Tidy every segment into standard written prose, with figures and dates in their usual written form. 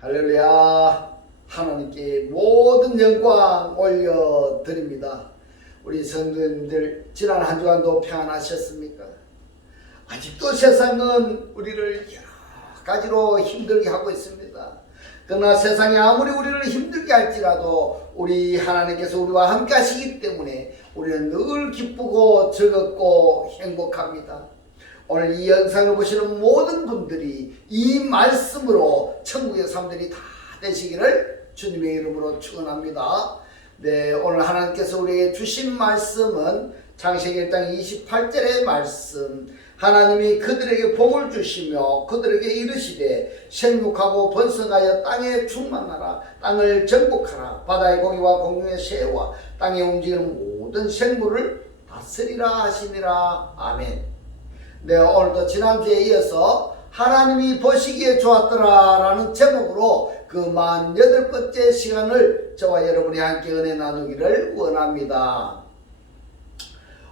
할렐루야. 하나님께 모든 영광 올려드립니다. 우리 성도님들 지난 한 주간도 평안하셨습니까? 아직도 세상은 우리를 여러 가지로 힘들게 하고 있습니다. 그러나 세상이 아무리 우리를 힘들게 할지라도 우리 하나님께서 우리와 함께 하시기 때문에 우리는 늘 기쁘고 즐겁고 행복합니다. 오늘 이 영상을 보시는 모든 분들이 이 말씀으로 천국의 사람들이 다 되시기를 주님의 이름으로 축원합니다. 네, 오늘 하나님께서 우리에게 주신 말씀은 창세기 1장 28절의 말씀. 하나님이 그들에게 복을 주시며 그들에게 이르시되 생육하고 번성하여 땅에 충만하라. 땅을 정복하라. 바다의 고기와 공중의 새와 땅에 움직이는 모든 생물을 다스리라 하시니라. 아멘. 네, 오늘도 지난주에 이어서 하나님이 보시기에 좋았더라 라는 제목으로 그 48번째 시간을 저와 여러분이 함께 은혜 나누기를 원합니다.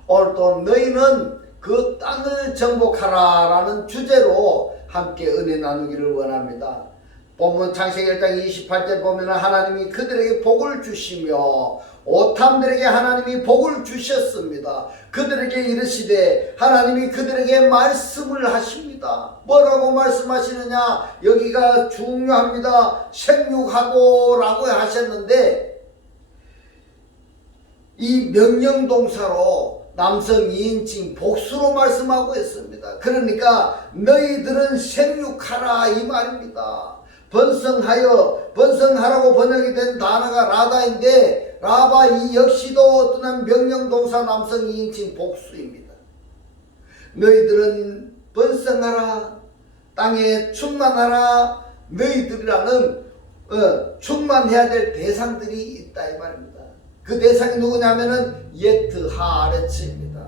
오늘도 너희는 그 땅을 정복하라 라는 주제로 함께 은혜 나누기를 원합니다. 본문 창세기 1장 28절 보면 하나님이 그들에게 복을 주시며 오탐들에게 하나님이 복을 주셨습니다. 그들에게 이르시되 하나님이 그들에게 말씀을 하십니다. 뭐라고 말씀하시느냐? 여기가 중요합니다. 생육하고 라고 하셨는데 이 명령동사로 남성 2인칭 복수로 말씀하고 있습니다. 그러니까 너희들은 생육하라 이 말입니다. 번성하라고 번역이 된 단어가 라다인데 라바 이 역시도 어떤 명령동사 남성 2인칭 복수입니다. 너희들은 번성하라, 땅에 충만하라. 너희들이라는 충만해야 될 대상들이 있다 이 말입니다. 그 대상이 누구냐면은 예트 하아레츠입니다.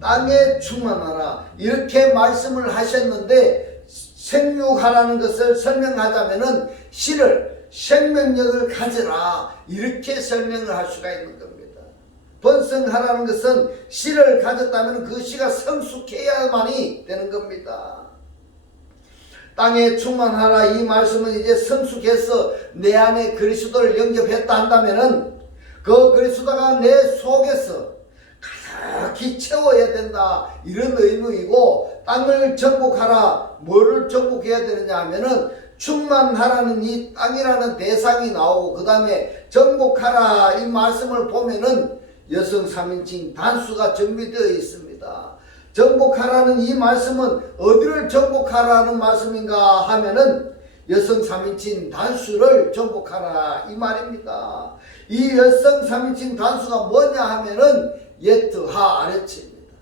땅에 충만하라 이렇게 말씀을 하셨는데 생육하라는 것을 설명하자면은 씨를 생명력을 가져라 이렇게 설명을 할 수가 있는 겁니다. 번성하라는 것은 씨를 가졌다면 그 씨가 성숙해야만이 되는 겁니다. 땅에 충만하라 이 말씀은 이제 성숙해서 내 안에 그리스도를 영접했다 한다면은 그 그리스도가 내 속에서 가득히 채워야 된다 이런 의미이고, 땅을 정복하라 뭐를 정복해야 되느냐 하면은 충만하라는 이 땅이라는 대상이 나오고 그 다음에 정복하라 이 말씀을 보면은 여성 3인칭 단수가 정비되어 있습니다. 정복하라는 이 말씀은 어디를 정복하라는 말씀인가 하면은 여성 3인칭 단수를 정복하라 이 말입니다. 이 여성 3인칭 단수가 뭐냐 하면은 예트 하아레츠입니다.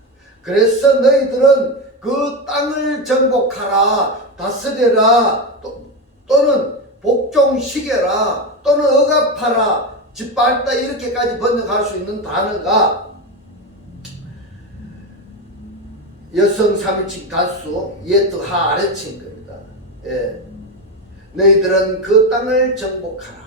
그래서 너희들은 그 땅을 정복하라, 다스려라, 또는 복종시켜라, 또는 억압하라, 짓밟다 이렇게까지 번역할 수 있는 단어가 여성 3인칭 단수 예트 하아레츠인 겁니다. 예. 너희들은 그 땅을 정복하라.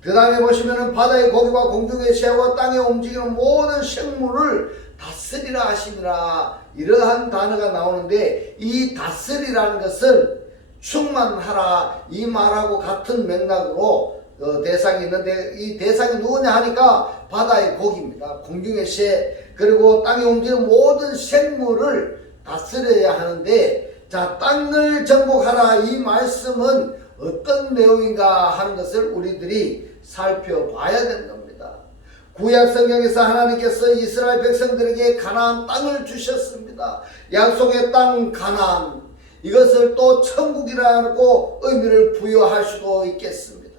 그 다음에 보시면은 바다의 고기와 공중의 새와 땅에 움직이는 모든 생물을 다스리라 하시니라 이러한 단어가 나오는데, 이 다스리라는 것은 충만하라 이 말하고 같은 맥락으로 대상이 있는데, 이 대상이 누구냐 하니까 바다의 고기입니다. 공중의 새 그리고 땅에 움직이는 모든 생물을 다스려야 하는데, 자, 땅을 정복하라 이 말씀은 어떤 내용인가 하는 것을 우리들이 살펴봐야 되는 겁니다. 구약 성경에서 하나님께서 이스라엘 백성들에게 가나안 땅을 주셨습니다. 약속의 땅 가나안, 이것을 또 천국이라고 의미를 부여할 수도 있겠습니다.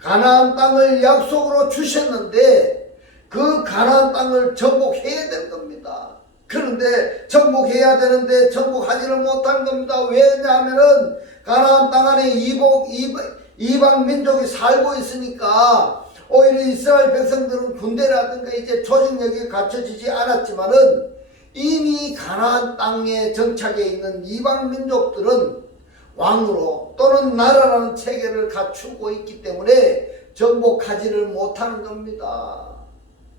가나안 땅을 약속으로 주셨는데 그 가나안 땅을 정복해야 되는 겁니다. 그런데 정복해야 되는데 정복하지를 못한 겁니다. 왜냐하면은 가나안 땅 안에 이방 민족이 살고 있으니까 오히려 이스라엘 백성들은 군대라든가 이제 조직력이 갖춰지지 않았지만은 이미 가나안 땅에 정착해 있는 이방 민족들은 왕으로 또는 나라라는 체계를 갖추고 있기 때문에 정복하지를 못하는 겁니다.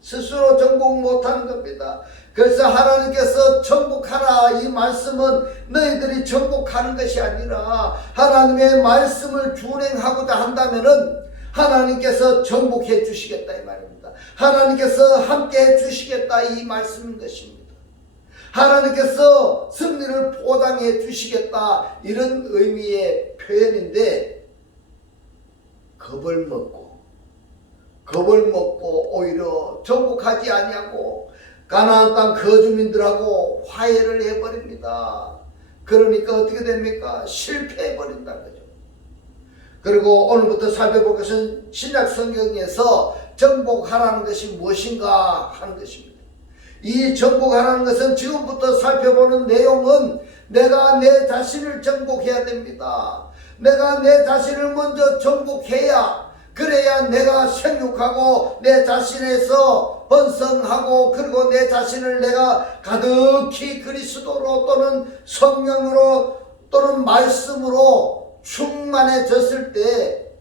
스스로 정복 못하는 겁니다. 그래서 하나님께서 정복하라 이 말씀은 너희들이 정복하는 것이 아니라 하나님의 말씀을 준행하고자 한다면은 하나님께서 정복해 주시겠다 이 말입니다. 하나님께서 함께 해 주시겠다 이 말씀인 것입니다. 하나님께서 승리를 보장해 주시겠다 이런 의미의 표현인데, 겁을 먹고 오히려 정복하지 아니하고 가나안 땅 거주민들하고 화해를 해버립니다. 그러니까 어떻게 됩니까? 실패해버린다는 거죠. 그리고 오늘부터 살펴볼 것은 신약 성경에서 정복하라는 것이 무엇인가 하는 것입니다. 이 정복하라는 것은 지금부터 살펴보는 내용은 내가 내 자신을 정복해야 됩니다. 내가 내 자신을 먼저 정복해야, 그래야 내가 생육하고 내 자신에서 번성하고, 그리고 내 자신을 내가 가득히 그리스도로 또는 성령으로 또는 말씀으로 충만해졌을 때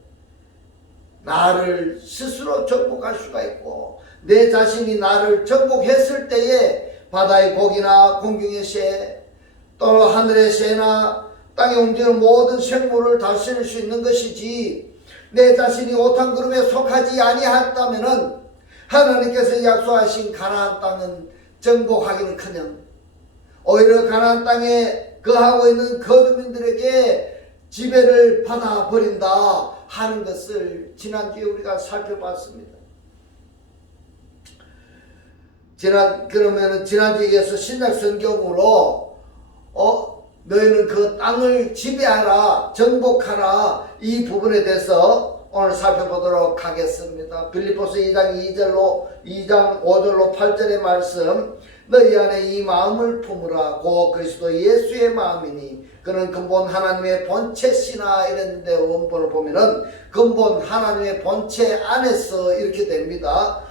나를 스스로 정복할 수가 있고, 내 자신이 나를 정복했을 때에 바다의 고기나 공중의 새, 또 하늘의 새나 땅에 움직이는 모든 생물을 다스릴 수 있는 것이지, 내 자신이 옷 한 그룹에 속하지 아니했다면은 하나님께서 약속하신 가나안 땅은 정복하기는커녕 오히려 가나안 땅에 거하고 있는 거주민들에게 지배를 받아 버린다 하는 것을 지난주에 우리가 살펴봤습니다. 그러면은 지난주에 이어서 신약 성경으로 너희는 그 땅을 지배하라, 정복하라, 이 부분에 대해서 오늘 살펴보도록 하겠습니다. 빌립보서 2장 5절로 8절의 말씀, 너희 안에 이 마음을 품으라. 고 그리스도 예수의 마음이니 그는 근본 하나님의 본체시나 이랬는데, 원본을 보면은 근본 하나님의 본체 안에서 이렇게 됩니다.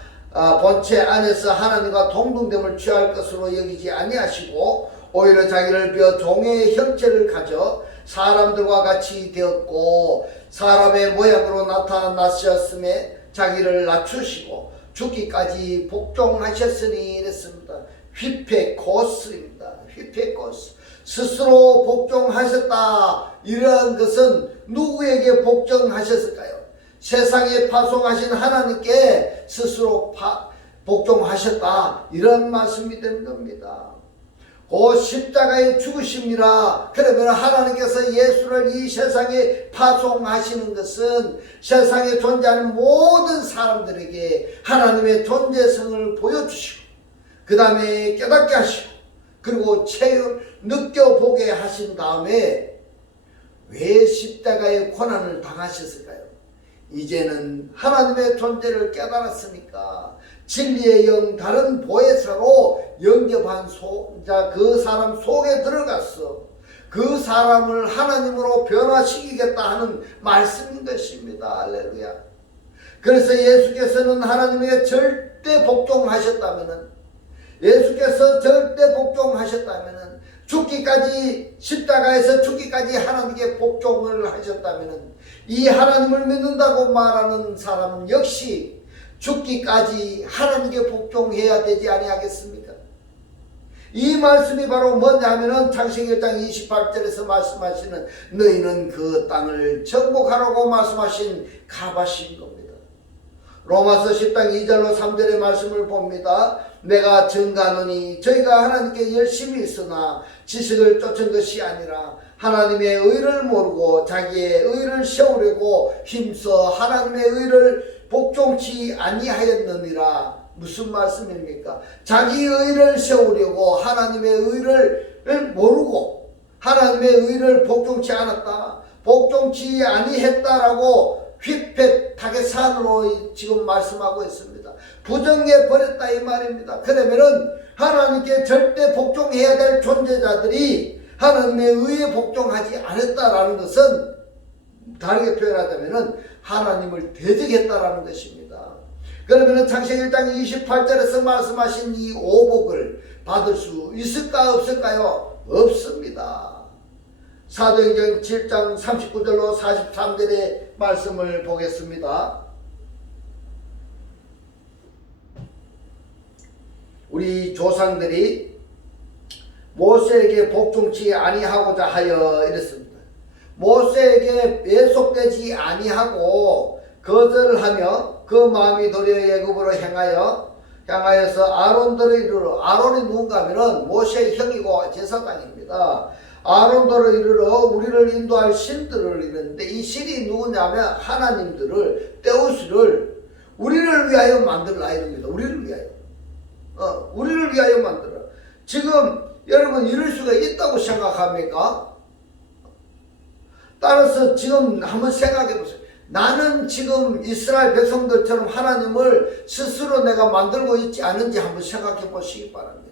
본체 안에서 하나님과 동등됨을 취할 것으로 여기지 아니하시고 오히려 자기를 비어 종의 형체를 가져 사람들과 같이 되었고 사람의 모양으로 나타나셨음에 자기를 낮추시고 죽기까지 복종하셨으니 이랬습니다. 휘페코스입니다. 휘페코스. 스스로 복종하셨다. 이러한 것은 누구에게 복종하셨을까요? 세상에 파송하신 하나님께 스스로 복종하셨다. 이런 말씀이 되는 겁니다. 그 십자가의 죽으심이라. 그러면 하나님께서 예수를 이 세상에 파송하시는 것은 세상에 존재하는 모든 사람들에게 하나님의 존재성을 보여주시고 그 다음에 깨닫게 하시고 그리고 느껴보게 하신 다음에 왜 십자가의 고난을 당하셨을까요? 이제는 하나님의 존재를 깨달았으니까 진리의 영 다른 보혜사로 영접한 그 사람 속에 들어가서 그 사람을 하나님으로 변화시키겠다 하는 말씀인 것입니다. 할렐루야. 그래서 예수께서는 하나님에게 절대 복종하셨다면은, 예수께서 절대 복종하셨다면은, 죽기까지 십자가에서 죽기까지 하나님께 복종을 하셨다면은, 이 하나님을 믿는다고 말하는 사람은 역시 죽기까지 하나님께 복종해야 되지 아니하겠습니까? 이 말씀이 바로 뭐냐 하면은 창세기 1장 28절에서 말씀하시는 너희는 그 땅을 정복하라고 말씀하신 가바신 겁니다. 로마서 10장 2절로 3절의 말씀을 봅니다. 내가 증가하노니 저희가 하나님께 열심히 있으나 지식을 쫓은 것이 아니라 하나님의 의를 모르고 자기의 의를 세우려고 힘써 하나님의 의를 복종치 아니하였느니라. 무슨 말씀입니까? 자기 의를 세우려고 하나님의 의를 모르고 하나님의 의를 복종치 않았다, 복종치 아니했다라고 휘페타게산으로 지금 말씀하고 있습니다. 부정해 버렸다 이 말입니다. 그러면은 하나님께 절대 복종해야 될 존재자들이 하나님의 의에 복종하지 않았다라는 것은 다르게 표현하자면은 하나님을 대적했다라는 것입니다. 그러면은 창세기 1장 28절에서 말씀하신 이 오복을 받을 수 있을까 없을까요? 없습니다. 사도행전 7장 39절로 43절의 말씀을 보겠습니다. 우리 조상들이 모세에게 복종치 아니하고자 하여 이랬습니다. 모세에게 예속되지 아니하고 거절하며 그 마음이 도리어 애굽으로 향하여서 아론들을 이르러, 아론이 누군가 하면은 모세의 형이고 제사장입니다. 아론들을 이르러 우리를 인도할 신들을 이르는데, 이 신이 누구냐면 하나님들을 떼우스를 우리를 위하여 만들라 이럽니다. 우리를 위하여. 우리를 위하여 만들어. 지금 여러분 이럴 수가 있다고 생각합니까? 따라서 지금 한번 생각해 보세요. 나는 지금 이스라엘 백성들처럼 하나님을 스스로 내가 만들고 있지 않은지 한번 생각해 보시기 바랍니다.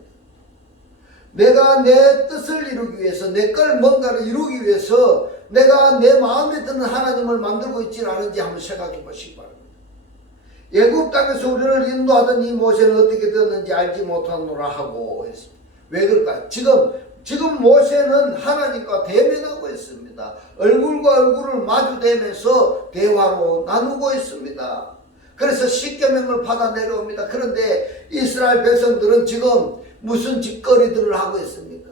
내가 내 뜻을 이루기 위해서, 내 걸 뭔가를 이루기 위해서 내가 내 마음에 드는 하나님을 만들고 있지 않은지 한번 생각해 보시기 바랍니다. 애굽 땅에서 우리를 인도하던 이 모세는 어떻게 되었는지 알지 못하노라 하고 했습니다. 왜 그럴까요? 지금 모세는 하나님과 대면하고 있습니다. 얼굴과 얼굴을 마주대면서 대화로 나누고 있습니다. 그래서 십계명을 받아 내려옵니다. 그런데 이스라엘 백성들은 지금 무슨 짓거리들을 하고 있습니까?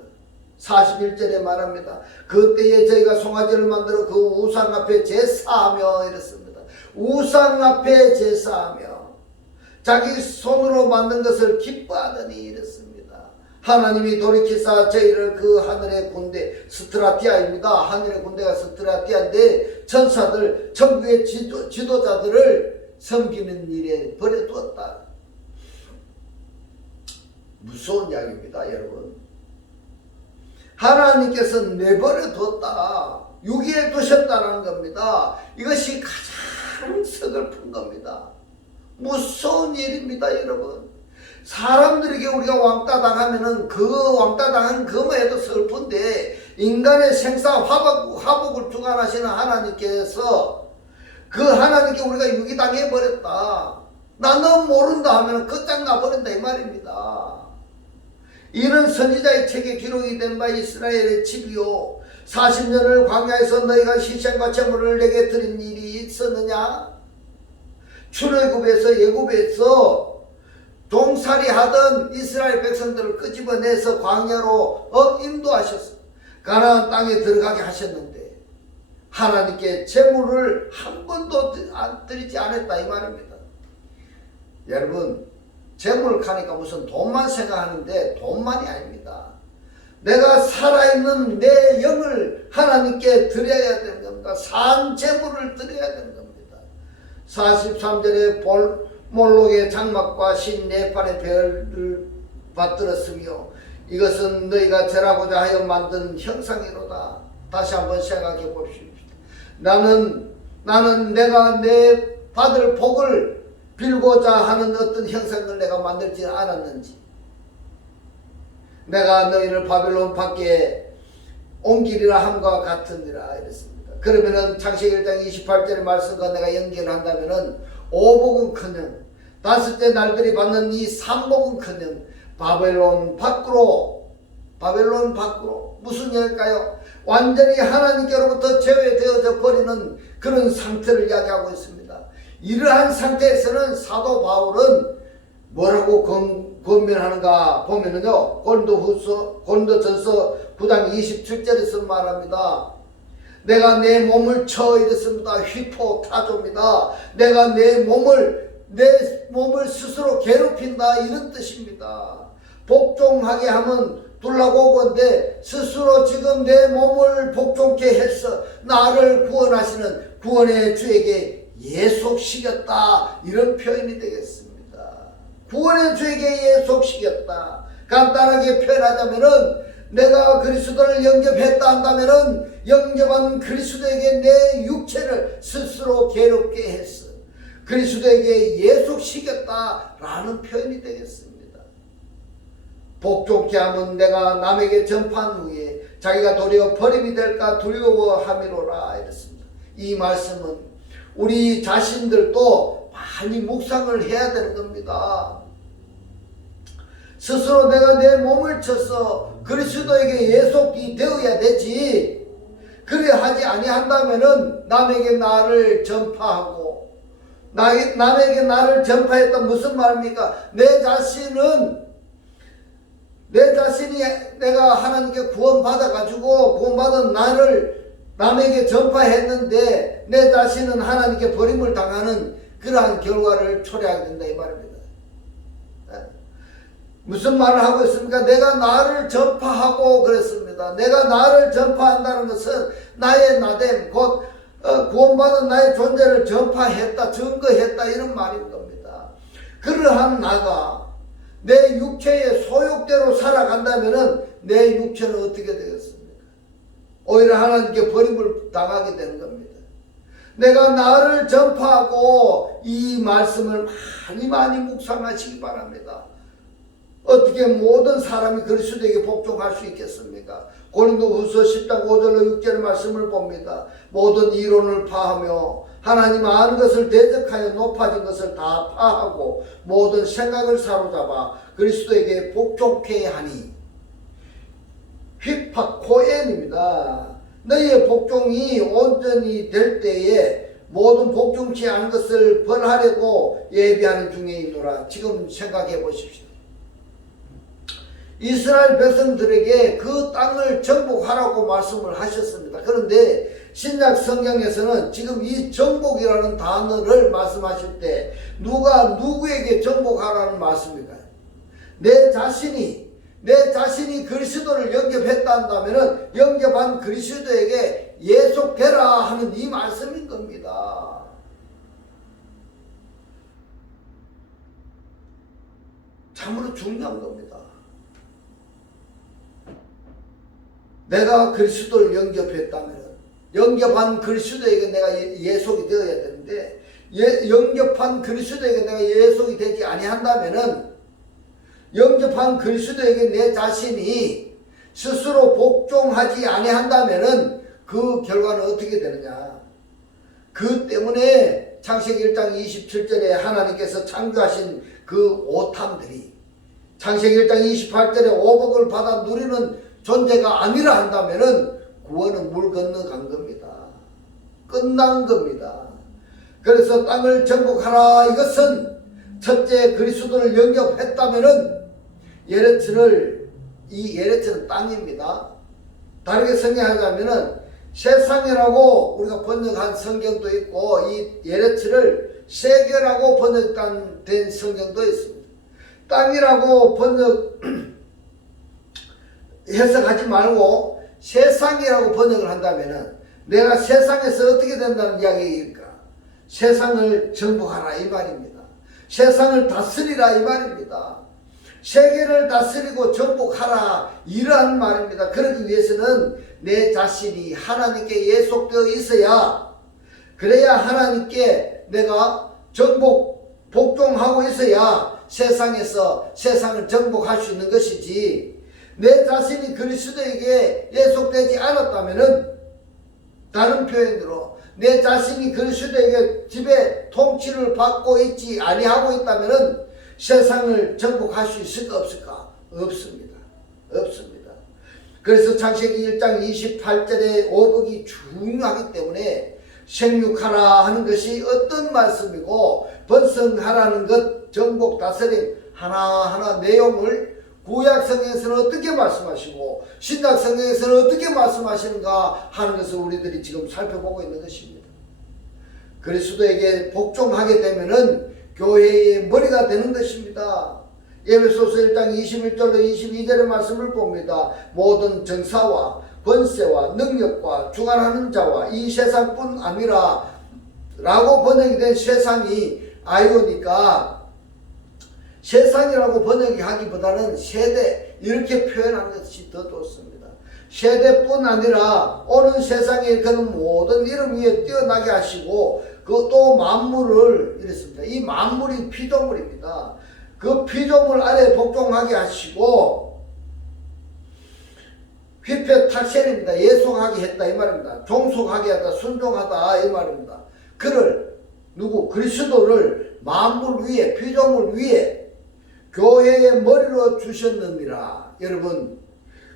41절에 말합니다. 그때에 저희가 송아지를 만들어 그 우상 앞에 제사하며 이랬습니다. 우상 앞에 제사하며 자기 손으로 만든 것을 기뻐하더니 이랬습니다. 하나님이 돌이키사 저희를 그 하늘의 군대, 스트라티아입니다. 하늘의 군대가 스트라티아인데 천사들, 천국의 지도자들을 섬기는 일에 버려두었다. 무서운 이야기입니다, 여러분. 하나님께서 내버려 뒀다, 유기에 두셨다는 겁니다. 이것이 가장 서글픈 겁니다. 무서운 일입니다, 여러분. 사람들에게 우리가 왕따 당하면은 그 왕따 당한 그만 해도 슬픈데, 인간의 생사 화복을 주관하시는 하나님께서 그 하나님께 우리가 유기당해 버렸다, 나는 모른다 하면 끝장나 버린다 이 말입니다. 이는 선지자의 책에 기록이 된 바 이스라엘의 집이요 40년을 광야에서 너희가 희생과 제물을 내게 드린 일이 있었느냐? 출애굽에서 애굽에서 종살이 하던 이스라엘 백성들을 끄집어내서 광야로 인도하셨어. 가나안 땅에 들어가게 하셨는데 하나님께 제물을 한 번도 드리지 않았다 이 말입니다. 여러분, 제물을 가니까 무슨 돈만 생각하는데 돈만이 아닙니다. 내가 살아있는 내 영을 하나님께 드려야 되는 겁니다. 산 제물을 드려야 되는 겁니다. 43절에 몰록의 장막과 신네팔의 별을 받들었으며 이것은 너희가 절하고자 하여 만든 형상이로다. 다시 한번 생각해 봅시다. 나는 내가 내 받을 복을 빌고자 하는 어떤 형상을 내가 만들지 않았는지, 내가 너희를 바벨론 밖에 옮기리라 함과 같으니라 이랬습니다. 그러면은 창세기 1장 28절의 말씀과 내가 연결한다면은 오복은커녕 다섯째 날들이 받는 이 삼복은커녕 바벨론 밖으로 무슨 얘기일까요? 완전히 하나님께로부터 제외되어져 버리는 그런 상태를 이야기하고 있습니다. 이러한 상태에서는 사도 바울은 뭐라고 권면하는가 보면은요, 고린도전서 9장 27절에서 말합니다. 내가 내 몸을 쳐 이랬습니다. 휘포타조입니다. 내가 내 몸을 스스로 괴롭힌다 이런 뜻입니다. 복종하게 하면 둘라고 건데 스스로 지금 내 몸을 복종케 해서 나를 구원하시는 구원의 주에게 예속시켰다 이런 표현이 되겠습니다. 구원의 주에게 예속시켰다. 간단하게 표현하자면은 내가 그리스도를 영접했다 한다면은 영접한 그리스도에게 내 육체를 스스로 괴롭게 했어 그리스도에게 예속시켰다라는 표현이 되겠습니다. 복종케 하면 내가 남에게 전파한 후에 자기가 도리어 버림이 될까 두려워함이로라 이랬습니다. 이 말씀은 우리 자신들도 많이 묵상을 해야 되는 겁니다. 스스로 내가 내 몸을 쳐서 그리스도에게 예속이 되어야 되지. 그래 하지 아니한다면은 남에게 나를 전파하고, 남에게 나를 전파했다 무슨 말입니까? 내 자신이 내가 하나님께 구원받아가지고 구원받은 나를 남에게 전파했는데 내 자신은 하나님께 버림을 당하는 그러한 결과를 초래하게 된다 이 말입니다. 무슨 말을 하고 있습니까? 내가 나를 전파하고 그랬습니다. 내가 나를 전파한다는 것은 나의 나됨, 곧 구원받은 나의 존재를 전파했다, 증거했다 이런 말인 겁니다. 그러한 나가 내 육체의 소욕대로 살아간다면 내 육체는 어떻게 되겠습니까? 오히려 하나님께 버림을 당하게 되는 겁니다. 내가 나를 전파하고 이 말씀을 많이 묵상하시기 바랍니다. 어떻게 모든 사람이 그리스도에게 복종할 수 있겠습니까? 고린도후서 10장 5절로 6절의 말씀을 봅니다. 모든 이론을 파하며 하나님 아는 것을 대적하여 높아진 것을 다 파하고 모든 생각을 사로잡아 그리스도에게 복종케 하니 휘파코엔입니다. 너희의 복종이 온전히 될 때에 모든 복종치 않은 것을 벌하려고 예비하는 중에 있노라. 지금 생각해 보십시오. 이스라엘 백성들에게 그 땅을 정복하라고 말씀을 하셨습니다. 그런데 신약 성경에서는 지금 이 정복이라는 단어를 말씀하실 때 누가 누구에게 정복하라는 말씀일까요? 내 자신이 그리스도를 영접했다 한다면 영접한 그리스도에게 예속되라 하는 이 말씀인 겁니다. 참으로 중요한 겁니다. 내가 그리스도를 영접했다면 영접한 그리스도에게 내가 예속이 되어야 되는데 영접한 그리스도에게 내가 예속이 되지 아니한다면 영접한 그리스도에게 내 자신이 스스로 복종하지 아니한다면 그 결과는 어떻게 되느냐. 그 때문에 창세기 1장 27절에 하나님께서 창조하신 그 오탐들이 창세기 1장 28절에 오복을 받아 누리는 존재가 아니라 한다면 구원은 물 건너간 겁니다. 끝난 겁니다. 그래서 땅을 정복하라 이것은 첫째 그리스도를 영접했다면 이 예레츠는 땅입니다. 다르게 성경하자면 세상이라고 우리가 번역한 성경도 있고 이 예레츠를 세계라고 번역된 성경도 있습니다. 땅이라고 해석하지 말고 세상이라고 번역을 한다면 내가 세상에서 어떻게 된다는 이야기일까? 세상을 정복하라 이 말입니다. 세상을 다스리라 이 말입니다. 세계를 다스리고 정복하라 이러한 말입니다. 그러기 위해서는 내 자신이 하나님께 예속되어 있어야, 그래야 하나님께 내가 복종하고 있어야 세상에서 세상을 정복할 수 있는 것이지, 내 자신이 그리스도에게 예속되지 않았다면은, 다른 표현으로 내 자신이 그리스도에게 지배 통치를 받고 있지 아니하고 있다면은 세상을 정복할 수 있을까 없을까? 없습니다. 없습니다. 그래서 창세기 1장 28절의 오복이 중요하기 때문에 생육하라 하는 것이 어떤 말씀이고 번성하라는 것, 정복, 다스림 하나하나 내용을 구약 성경에서는 어떻게 말씀하시고 신약 성경에서는 어떻게 말씀하시는가 하는 것을 우리들이 지금 살펴보고 있는 것입니다. 그리스도에게 복종하게 되면은 교회의 머리가 되는 것입니다. 에베소서 1장 21절로 22절의 말씀을 봅니다. 모든 정사와 권세와 능력과 주관하는 자와 이 세상뿐 아니라 라고 번역이 된 세상이 아이오니까 세상이라고 번역이 하기보다는 세대 이렇게 표현하는 것이 더 좋습니다. 세대뿐 아니라 오는 세상에 일컫는 모든 이름 위에 뛰어나게 하시고 그 또 만물을 이랬습니다. 이 만물이 피조물입니다. 그 피조물 아래 복종하게 하시고 휘페탁셀입니다. 예속하게 했다 이 말입니다. 종속하게 하다, 순종하다 이 말입니다. 그를 그리스도를 만물 위에, 피조물 위에 교회의 머리로 주셨느니라. 여러분,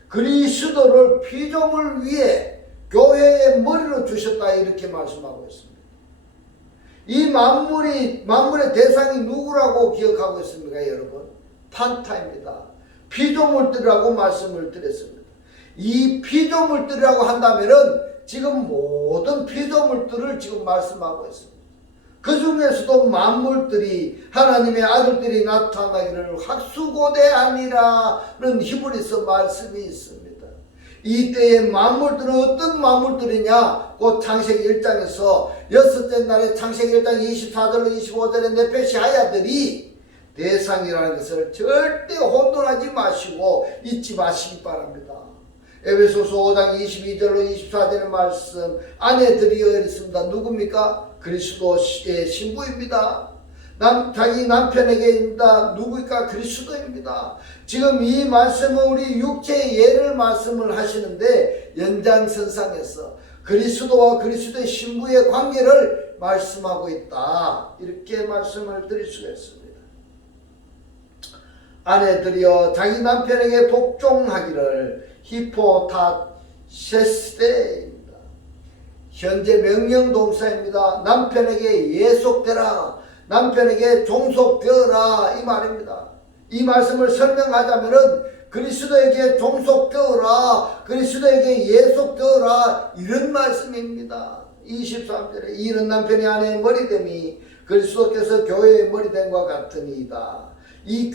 그리스도를 피조물 위에 교회의 머리로 주셨다 이렇게 말씀하고 있습니다. 이 만물의 대상이 누구라고 기억하고 있습니까, 여러분? 판타입니다. 피조물들이라고 말씀을 드렸습니다. 이 피조물들이라고 한다면은 지금 모든 피조물들을 지금 말씀하고 있습니다. 그 중에서도 만물들이 하나님의 아들들이 나타나기를 학수고대하니라는 히브리서 말씀이 있습니다. 이때의 만물들은 어떤 만물들이냐? 곧 창세기 1장에서 여섯째 날에 창세기 1장 24절로 25절에 네페시 하야들이 대상이라는 것을 절대 혼돈하지 마시고 잊지 마시기 바랍니다. 에베소서 5장 22절로 24절의 말씀, 아내들이여 이랬습니다. 누굽니까? 그리스도의 신부입니다. 자기 남편에게입니다. 누구니까? 그리스도입니다. 지금 이 말씀은 우리 육체의 예를 말씀을 하시는데 연장선상에서 그리스도와 그리스도의 신부의 관계를 말씀하고 있다. 이렇게 말씀을 드릴 수가 있습니다. 아내들이여 자기 남편에게 복종하기를 히포타세스테입니다. 현재 명령 동사입니다. 남편에게 예속되라, 남편에게 종속되어라 이 말입니다. 이 말씀을 설명하자면은 그리스도에게 종속되어라, 그리스도에게 예속되어라 이런 말씀입니다. 23절에 이는 남편이 아내의 머리됨이 그리스도께서 교회의 머리됨과 같으니이다. 이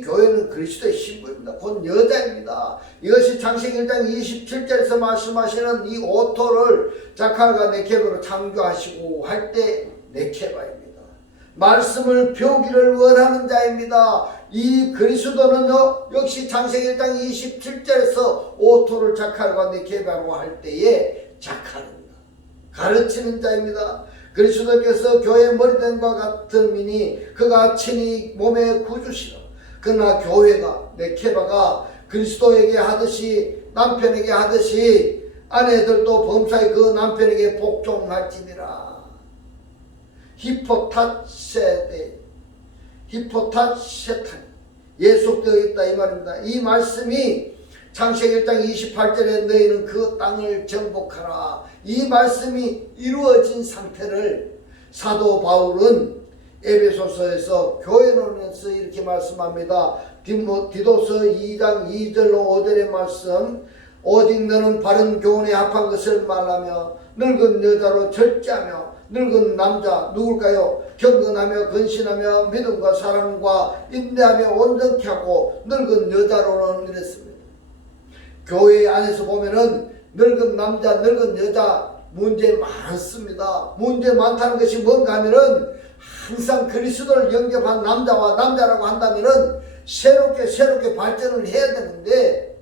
교회는 그리스도의 신부입니다. 곧 여자입니다. 이것이 창세기 1장 27절에서 말씀하시는 이 오토를 자칼과 네케바로 창조하시고 할 때 네케바입니다. 말씀을 배우기를 원하는 자입니다. 이 그리스도는 역시 창세기 1장 27절에서 오토를 자칼과 네케바로 할 때에 자칼입니다. 가르치는 자입니다. 그리스도께서 교회의 머리됨과 같음이니 그가 친히 몸의 구주시라. 그러나 교회가 네케바가 그리스도에게 하듯이 남편에게 하듯이 아내들도 범사에 그 남편에게 복종할지니라. 히포타세탄 예속되어 있다 이 말입니다. 이 말씀이 창세기 1장 28절에 너희는 그 땅을 정복하라. 이 말씀이 이루어진 상태를 사도 바울은 에베소서에서 교회론에서 이렇게 말씀합니다. 디도서 2장 2절로 5절의 말씀, 오직 너는 바른 교훈에 합한 것을 말하며 늙은 여자로 절제하며 늙은 남자 누굴까요? 경건하며 근신하며 믿음과 사랑과 인내하며 온전케 하고 늙은 여자로는 이랬습니다. 교회 안에서 보면은 늙은 남자, 늙은 여자 문제 많습니다. 문제 많다는 것이 뭔가 하면은 항상 그리스도를 영접한 남자와 남자라고 한다면은 새롭게 발전을 해야 되는데,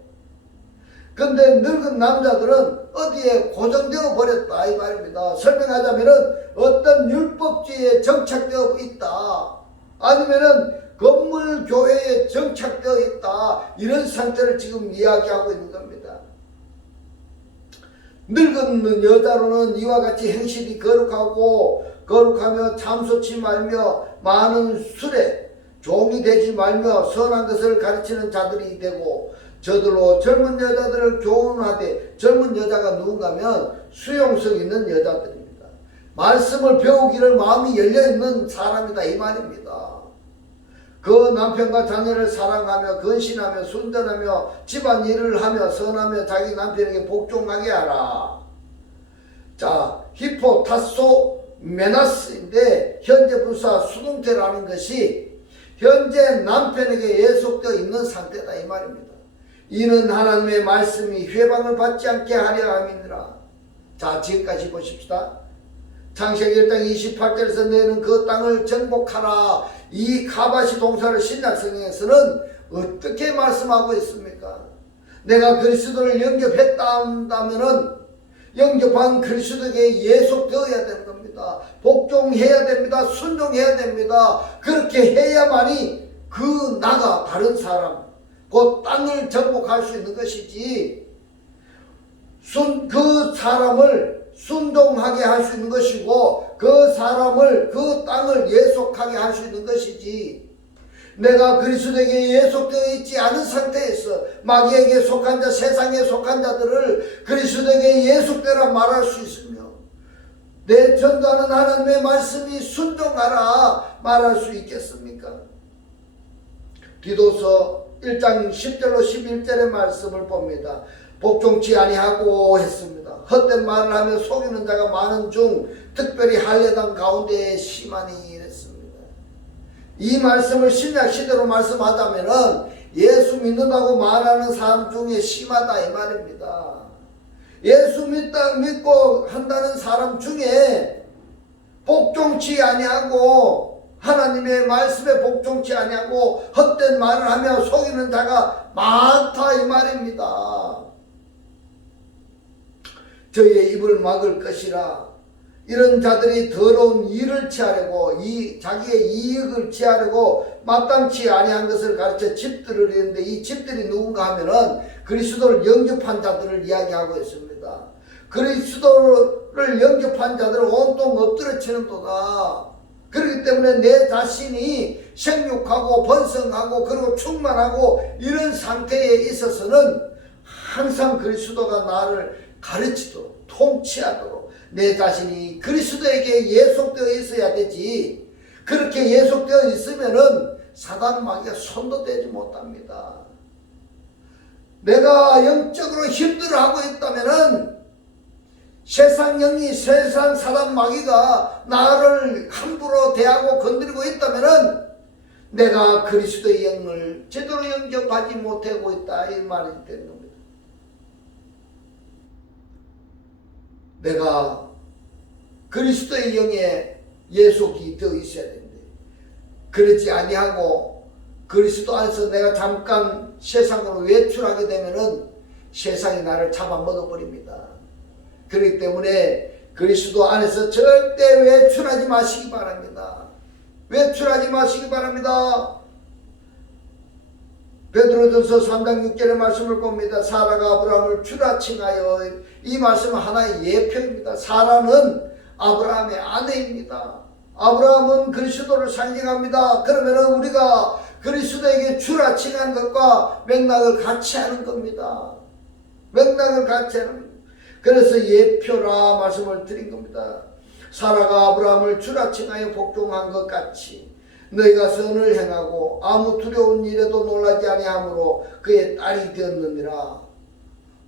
근데 늙은 남자들은 어디에 고정되어 버렸다 이 말입니다. 설명하자면은 어떤 율법주의에 정착되어 있다, 아니면은 건물 교회에 정착되어 있다, 이런 상태를 지금 이야기하고 있는 겁니다. 늙은 여자로는 이와 같이 행실이 거룩하며 참소치 말며 많은 술에 종이 되지 말며 선한 것을 가르치는 자들이 되고 저들로 젊은 여자들을 교훈하되, 젊은 여자가 누군가면 수용성 있는 여자들입니다. 말씀을 배우기를 마음이 열려있는 사람이다 이 말입니다. 그 남편과 자녀를 사랑하며 근신하며 순전하며 집안일을 하며 선하며 자기 남편에게 복종하게 하라. 자, 히포타소 메나스인데 현재 분사 수동태라는 것이 현재 남편에게 예속되어 있는 상태다 이 말입니다. 이는 하나님의 말씀이 회방을 받지 않게 하려 함이니라. 자, 지금까지 보십시다. 창세기 1장 28절에서 너희는 그 땅을 정복하라. 이 카바시 동사를 신약성경에서는 어떻게 말씀하고 있습니까? 내가 그리스도를 영접했다면은 영접한 그리스도에게 예속되어야 되는 겁니다. 복종해야 됩니다. 순종해야 됩니다. 그렇게 해야만이 그 나가 다른 사람, 그 땅을 정복할 수 있는 것이지, 그 사람을 순종하게 할 수 있는 것이고 그 사람을, 그 땅을 예속하게 할 수 있는 것이지, 내가 그리스도에게 예속되어 있지 않은 상태에서 마귀에게 속한 자, 세상에 속한 자들을 그리스도에게 예속되라 말할 수 있으며 내 전도하는 하나님의 말씀이 순종하라 말할 수 있겠습니까? 디도서 1장 10절로 11절의 말씀을 봅니다. 복종치 아니하고 했습니다. 헛된 말을 하며 속이는 자가 많은 중 특별히 할례당 가운데 심하니 이랬습니다. 이 말씀을 신약 시대로 말씀하자면은 예수 믿는다고 말하는 사람 중에 심하다 이 말입니다. 예수 믿고 한다는 사람 중에 복종치 아니하고 하나님의 말씀에 복종치 아니하고 헛된 말을 하며 속이는 자가 많다 이 말입니다. 저희의 입을 막을 것이라. 이런 자들이 더러운 일을 취하려고 자기의 이익을 취하려고 마땅치 아니한 것을 가르쳐 집들을 이루는데, 이 집들이 누군가 하면은 그리스도를 영접한 자들을 이야기하고 있습니다. 그리스도를 영접한 자들을 온통 엎드려치는도다. 그렇기 때문에 내 자신이 생육하고 번성하고 그리고 충만하고 이런 상태에 있어서는 항상 그리스도가 나를 가르치도록 통치하도록 내 자신이 그리스도에게 예속되어 있어야 되지. 그렇게 예속되어 있으면은 사단 마귀가 손도 대지 못합니다. 내가 영적으로 힘들어하고 있다면은 세상 영이, 세상 사단 마귀가 나를 함부로 대하고 건드리고 있다면은 내가 그리스도의 영을 제대로 영접하지 못하고 있다 이 말이 되는 겁니다. 내가 그리스도의 영에 예속이 되어 있어야 되는데 그렇지 아니하고 그리스도 안에서 내가 잠깐 세상으로 외출하게 되면은 세상이 나를 잡아먹어 버립니다. 그렇기 때문에 그리스도 안에서 절대 외출하지 마시기 바랍니다. 외출하지 마시기 바랍니다. 베드로전서 3장 6절의 말씀을 봅니다. 사라가 아브라함을 주라 칭하여, 이 말씀은 하나의 예표입니다. 사라는 아브라함의 아내입니다. 아브라함은 그리스도를 상징합니다. 그러면 우리가 그리스도에게 주라 칭한 것과 맥락을 같이 하는 겁니다. 맥락을 같이 하는 겁니다. 그래서 예표라 말씀을 드린 겁니다. 사라가 아브라함을 주라 칭하여 복종한 것 같이 너희가 선을 행하고 아무 두려운 일에도 놀라지 아니하므로 그의 딸이 되었느니라.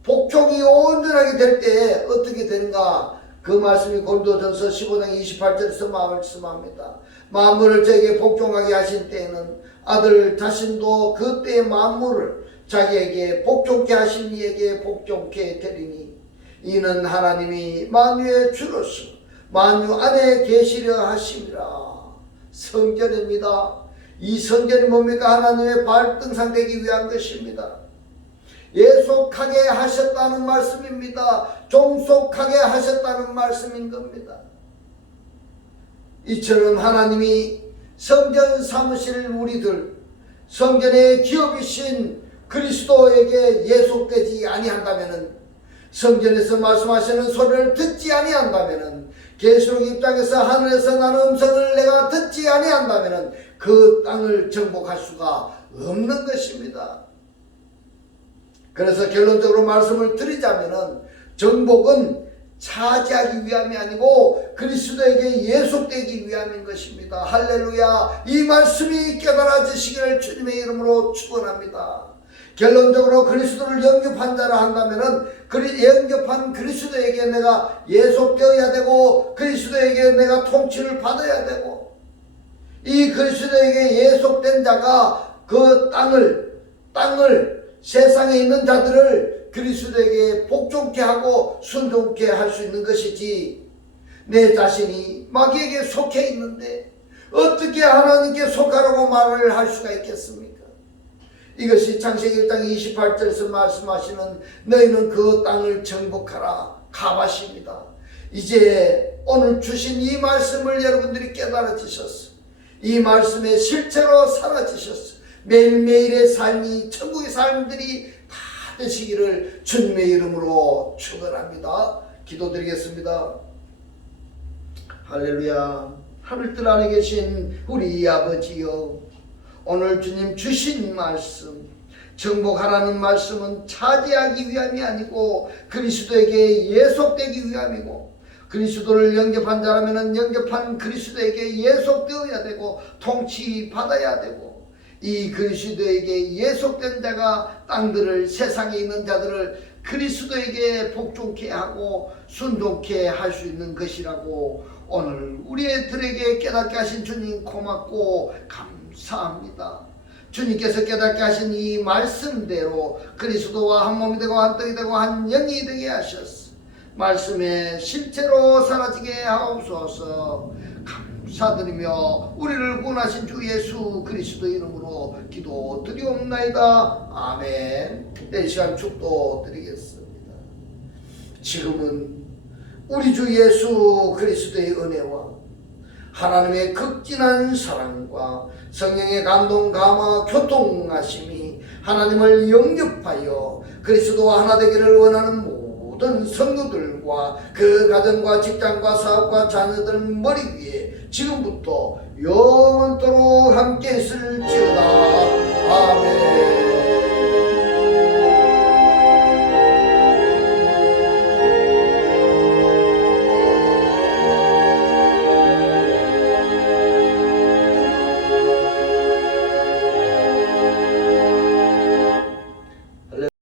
복종이 온전하게 될 때 어떻게 되는가? 그 말씀이 고린도전서 15장 28절에서 말씀합니다. 만물을 저에게 복종하게 하신 때에는 아들 자신도 그때의 만물을 자기에게 복종케 하신 이에게 복종케 되리니 이는 하나님이 만유의 주로서 만유 안에 계시려 하심이라. 성전입니다. 이 성전이 뭡니까? 하나님의 발등상되기 위한 것입니다. 예속하게 하셨다는 말씀입니다. 종속하게 하셨다는 말씀인 겁니다. 이처럼 하나님이 성전 삼으실 우리들, 성전의 기업이신 그리스도에게 예속되지 아니한다면은, 성전에서 말씀하시는 소리를 듣지 아니한다면은, 계시록 입장에서 하늘에서 나는 음성을 내가 듣지 아니한다면은 그 땅을 정복할 수가 없는 것입니다. 그래서 결론적으로 말씀을 드리자면은 정복은 차지하기 위함이 아니고 그리스도에게 예속되기 위함인 것입니다. 할렐루야. 이 말씀이 깨달아지시기를 주님의 이름으로 축원합니다. 결론적으로 그리스도를 영접한 자라 한다면은 영접한 그리스도에게 내가 예속되어야 되고 그리스도에게 내가 통치를 받아야 되고, 이 그리스도에게 예속된 자가 그 땅을 세상에 있는 자들을 그리스도에게 복종케 하고 순종케 할 수 있는 것이지, 내 자신이 마귀에게 속해 있는데 어떻게 하나님께 속하라고 말을 할 수가 있겠습니까? 이것이 창세기 1장 28절에서 말씀하시는 너희는 그 땅을 정복하라 가바십니다. 이제 오늘 주신 이 말씀을 여러분들이 깨달아지셨어. 이 말씀에 실제로 살아지셨어. 매일매일의 삶이 천국의 삶들이 다 되시기를 주님의 이름으로 축원합니다. 기도드리겠습니다. 할렐루야. 하늘들 안에 계신 우리 아버지여, 오늘 주님 주신 말씀, 정복하라는 말씀은 차지하기 위함이 아니고 그리스도에게 예속되기 위함이고, 그리스도를 영접한 자라면 영접한 그리스도에게 예속되어야 되고 통치받아야 되고, 이 그리스도에게 예속된 자가 땅들을, 세상에 있는 자들을 그리스도에게 복종케 하고 순종케 할 수 있는 것이라고 오늘 우리들에게 깨닫게 하신 주님 고맙고 감사합니다. 주님께서 깨닫게 하신 이 말씀대로 그리스도와 한 몸이 되고 한 떡이 되고 한 영이 되게 하셨어. 말씀에 실제로 사라지게 하옵소서. 감사드리며 우리를 구원하신 주 예수 그리스도 이름으로 기도드리옵나이다. 아멘. 이 시간 축도드리겠습니다. 지금은 우리 주 예수 그리스도의 은혜와 하나님의 극진한 사랑과 성령의 감동 감화 교통하심이 하나님을 영접하여 그리스도와 하나 되기를 원하는 모든 성도들과 그 가정과 직장과 사업과 자녀들 머리 위에 지금부터 영원토록 함께 있을지어다. 아멘.